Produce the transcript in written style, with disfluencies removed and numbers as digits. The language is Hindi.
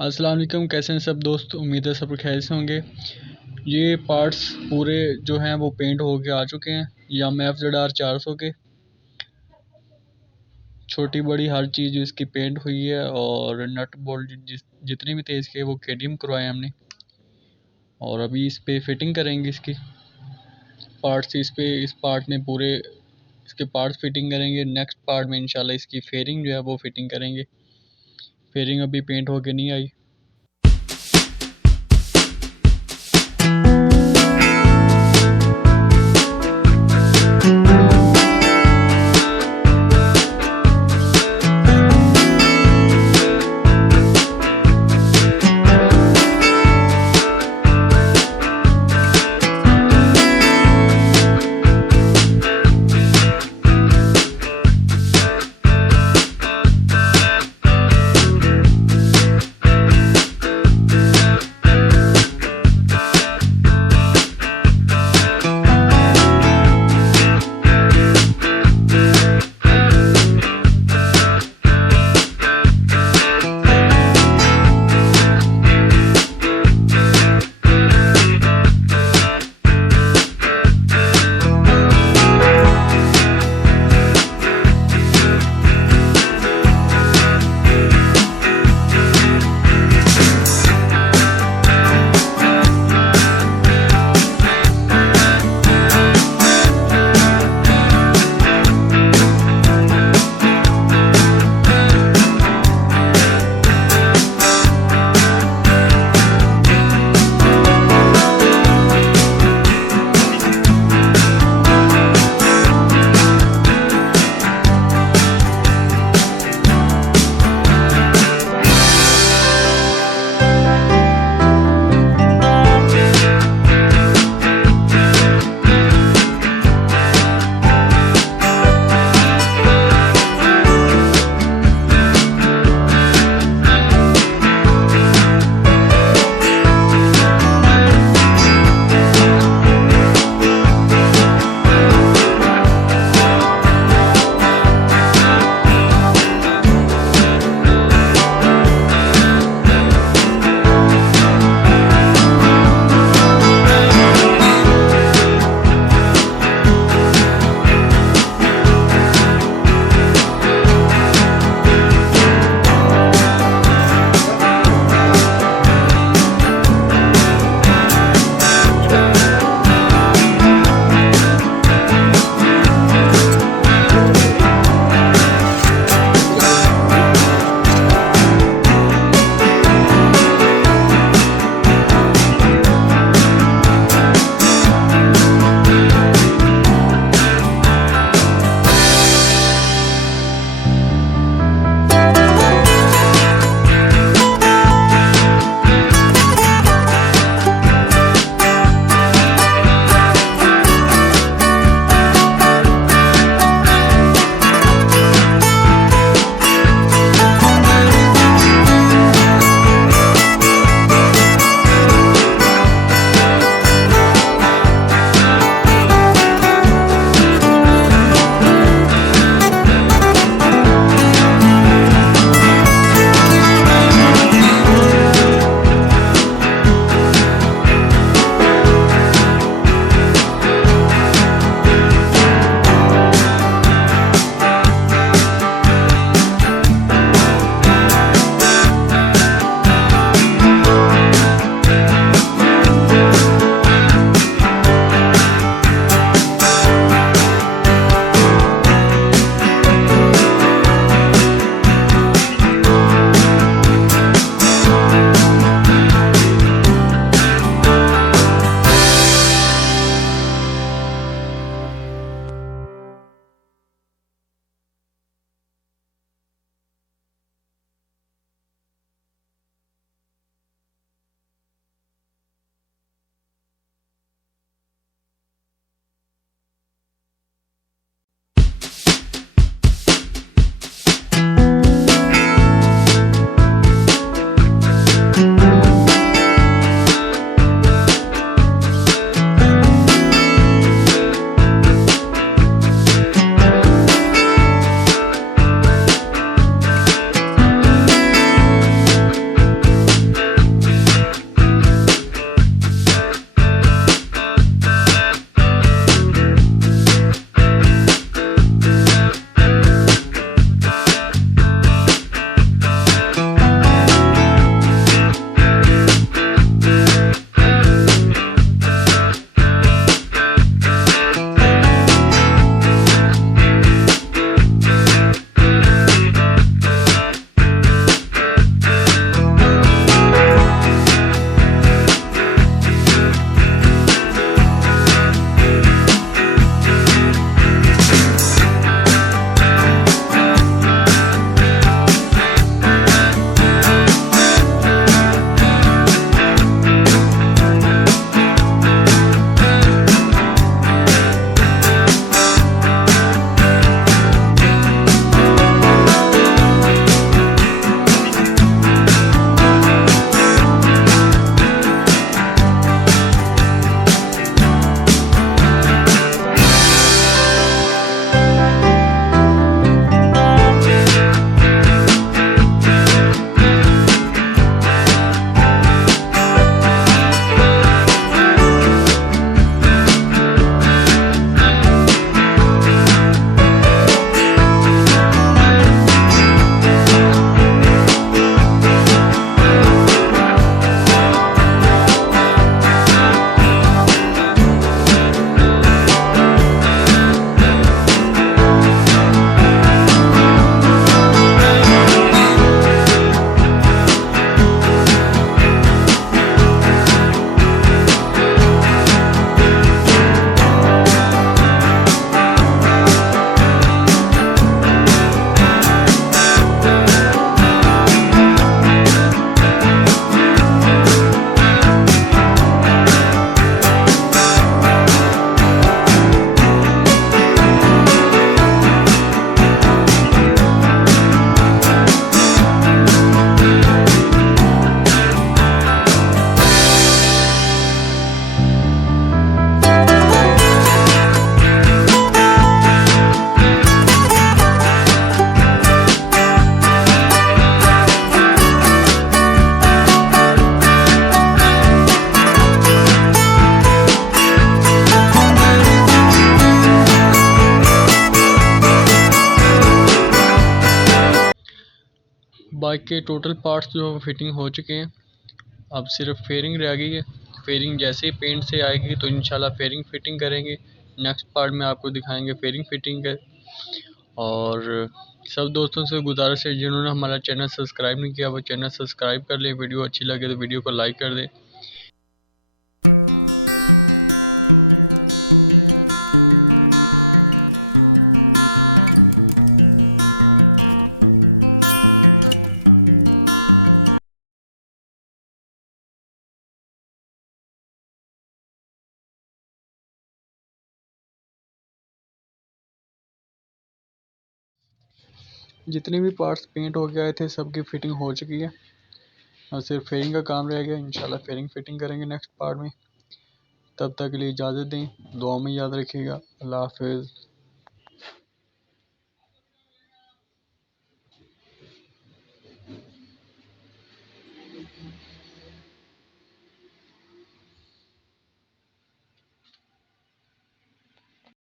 अस्सलाम वालेकुम। कैसे हैं सब दोस्त? उम्मीद है सब खैर से होंगे। ये पार्ट्स पूरे जो हैं वो पेंट होके आ चुके हैं यामाहा FZR 400 के। छोटी बड़ी हर चीज़ इसकी पेंट हुई है और नट बोल्ट जितने भी थे इसके वो केटीएम करवाए हमने। और अभी इस पे फिटिंग करेंगे इसकी पार्ट्स। इस पार्ट में पूरे इसके पार्ट्स फिटिंग करेंगे। नेक्स्ट पार्ट में इंशाल्लाह इसकी फेयरिंग जो है वो फिटिंग करेंगे। फेयरिंग अभी पेंट होके नहीं आई। बाइक के टोटल पार्ट्स जो फिटिंग हो चुके हैं, अब सिर्फ फेयरिंग रह गई है। फेयरिंग जैसे ही पेंट से आएगी तो इंशाल्लाह फेयरिंग फिटिंग करेंगे। नेक्स्ट पार्ट में आपको दिखाएंगे फेयरिंग फिटिंग है। और सब दोस्तों से गुजारिश है जिन्होंने हमारा चैनल सब्सक्राइब नहीं किया वो चैनल सब्सक्राइब कर लें। वीडियो अच्छी लगे तो वीडियो को लाइक कर दें। जितने भी पार्ट्स पेंट हो गए थे सबकी फिटिंग हो चुकी है और सिर्फ फेयरिंग का काम रह गया। इंशाल्लाह फेयरिंग फिटिंग करेंगे नेक्स्ट पार्ट में। तब तक के लिए इजाज़त दें, दुआ में याद रखिएगा। अल्लाह हाफिज़।